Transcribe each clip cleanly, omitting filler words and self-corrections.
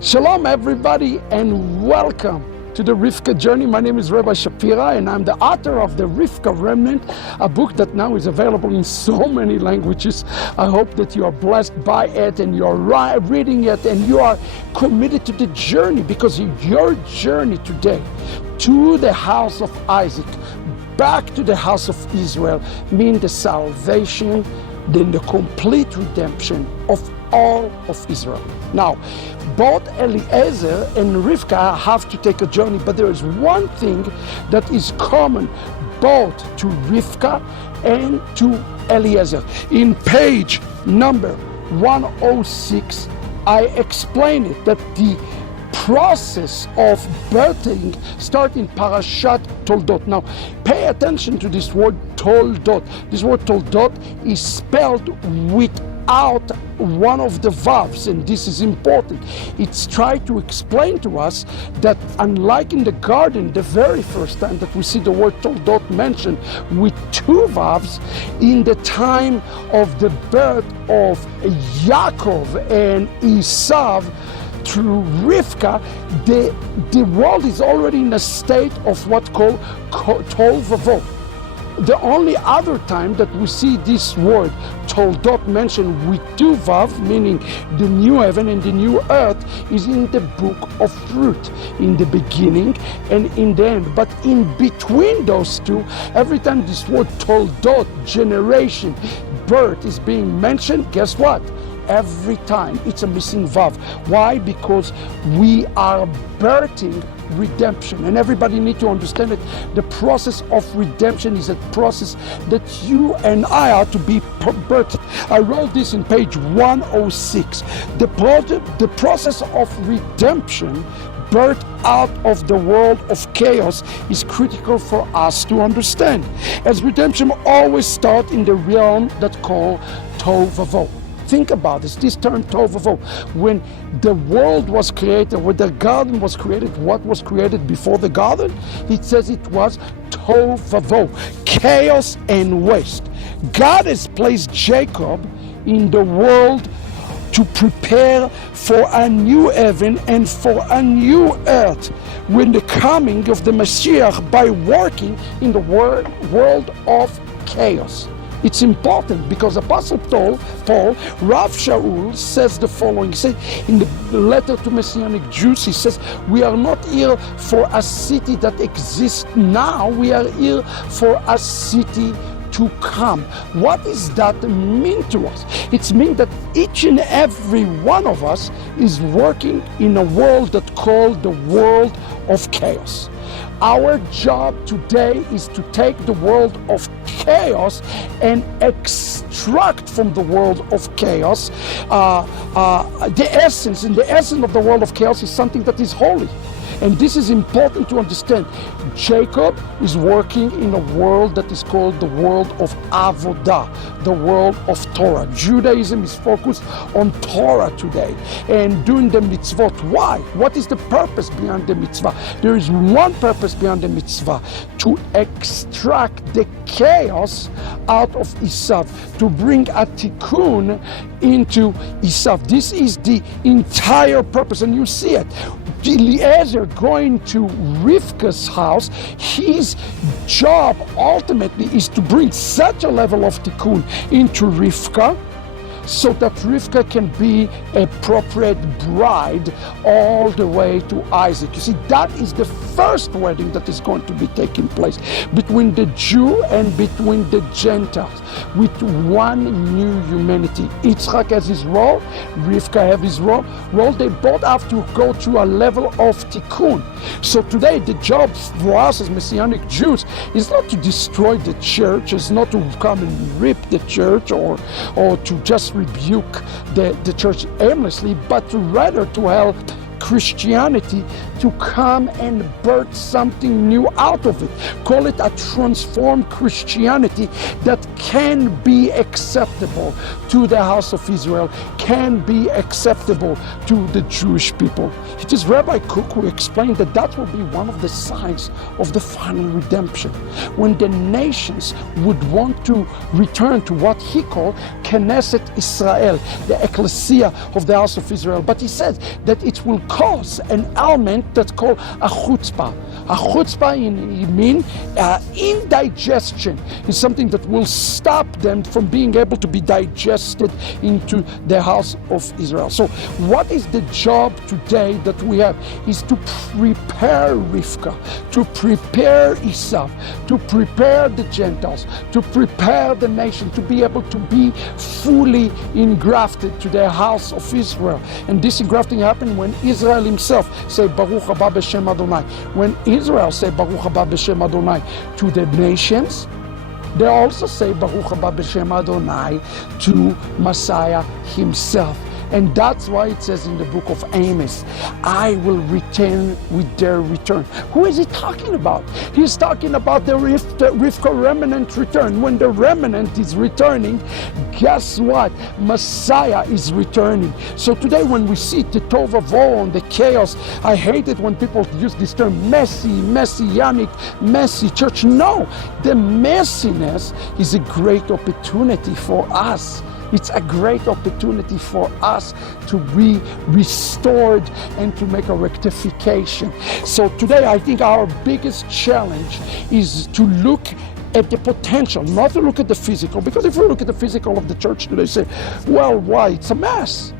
Shalom everybody and welcome to the Rivka journey. My name is Rabbi Shapira and I'm the author of the Rivka Remnant, a book that now is available in so many languages. I hope that you are blessed by it and you are reading it and you are committed to the journey, because your journey today to the house of Isaac, back to the house of Israel, means the salvation, then the complete redemption of all of Israel. Now, both Eliezer and Rivka have to take a journey, but there is one thing that is common both to Rivka and to Eliezer. In page number 106, I explain it, that the process of birthing starts in Parashat Toldot. Now, pay attention to this word Toldot. This word Toldot is spelled without one of the vowels, and this is important. It's trying to explain to us that unlike in the garden, the very first time that we see the word Toldot mentioned with two vowels, in the time of the birth of Yaakov and Esau through Rivka, the world is already in a state of what called Tol Vavo. The only other time that we see this word Toldot mentioned with two vav, meaning the new heaven and the new earth, is in the book of Ruth, in the beginning and in the end. But in between those two, every time this word Toldot, generation, birth, is being mentioned, guess what? Every time it's a missing vav. Why? Because we are birthing redemption, and everybody need to understand it. The process of redemption is a process that you and I are to be birthed. I wrote this in page 106. The process of redemption, birth out of the world of chaos, is critical for us to understand, as redemption always starts in the realm that called Tohu Vavohu. Think about this term Tohu Vavohu. When the world was created, when the garden was created, what was created before the garden? It says it was Tohu Vavohu, chaos and waste. God has placed Jacob in the world to prepare for a new heaven and for a new earth when the coming of the Mashiach, by working in the world of chaos. It's important because Apostle Paul, Rav Shaul, says the following. He said in the letter to Messianic Jews, he says, we are not here for a city that exists now, we are here for a city to come. What does that mean to us? It means that each and every one of us is working in a world that's called the world of chaos. Our job today is to take the world of chaos and extract from the world of chaos the essence. And the essence of the world of chaos is something that is holy. And this is important to understand. Jacob is working in a world that is called the world of Avodah, the world of Torah. Judaism is focused on Torah today and doing the mitzvot. Why? What is the purpose behind the mitzvah? There is one purpose behind the mitzvah: to extract the chaos out of Esau, to bring a tikkun into Esau. This is the entire purpose, and you see it. Eliezer going to Rivka's house, his job ultimately is to bring such a level of tikkun into Rivka, so that Rivka can be a appropriate bride all the way to Isaac. You see, that is the first wedding that is going to be taking place between the Jew and between the Gentiles, with one new humanity. Itzhak has his role, Rivka has his role. They both have to go through a level of tikkun. So today, the job for us as Messianic Jews is not to destroy the church, it's not to come and rip the church or to just rebuke the church aimlessly, but rather to help Christianity to come and birth something new out of it. Call it a transformed Christianity that can be acceptable to the house of Israel, can be acceptable to the Jewish people. It is Rabbi Kook who explained that that will be one of the signs of the final redemption, when the nations would want to return to what he called Knesset Israel, the ecclesia of the house of Israel. But he said that it will cause an element that's called a chutzpah. A chutzpah means indigestion. It's something that will stop them from being able to be digested into the house of Israel. So what is the job today that we have? Is to prepare Rivka, to prepare Esav, to prepare the Gentiles, to prepare the nation to be able to be fully engrafted to the house of Israel. And this engrafting happened when Israel himself say Baruch haba b'shem Adonai. When Israel say Baruch haba b'shem Adonai to the nations, they also say Baruch haba b'shem Adonai to Messiah himself. And that's why it says in the book of Amos, I will return with their return. Who is he talking about? He's talking about the Rivka remnant return. When the remnant is returning, guess what? Messiah is returning. So today when we see the tohu and the chaos, I hate it when people use this term messy, messianic, messy church. No, the messiness is a great opportunity for us. It's a great opportunity for us to be restored and to make a rectification. So today I think our biggest challenge is to look at the potential, not to look at the physical, because if we look at the physical of the church today, say, well, why? It's a mess.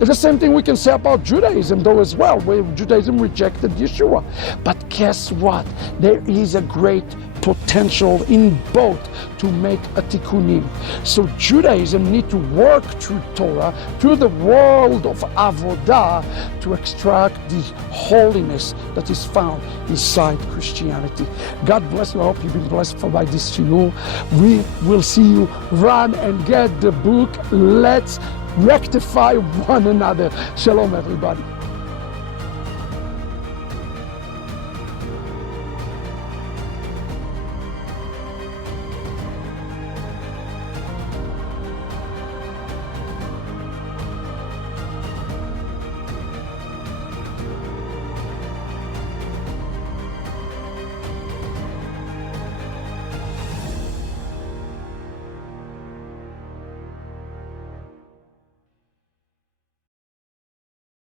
It's the same thing we can say about Judaism though as well, where Judaism rejected Yeshua. But guess what? There is a great potential in both to make a tikkunim. So Judaism need to work through Torah, through the world of avodah, to extract the holiness that is found inside Christianity. God bless you. I hope you've been blessed by this shiur. We will see you. Run and get the book. Let's rectify one another. Shalom, everybody.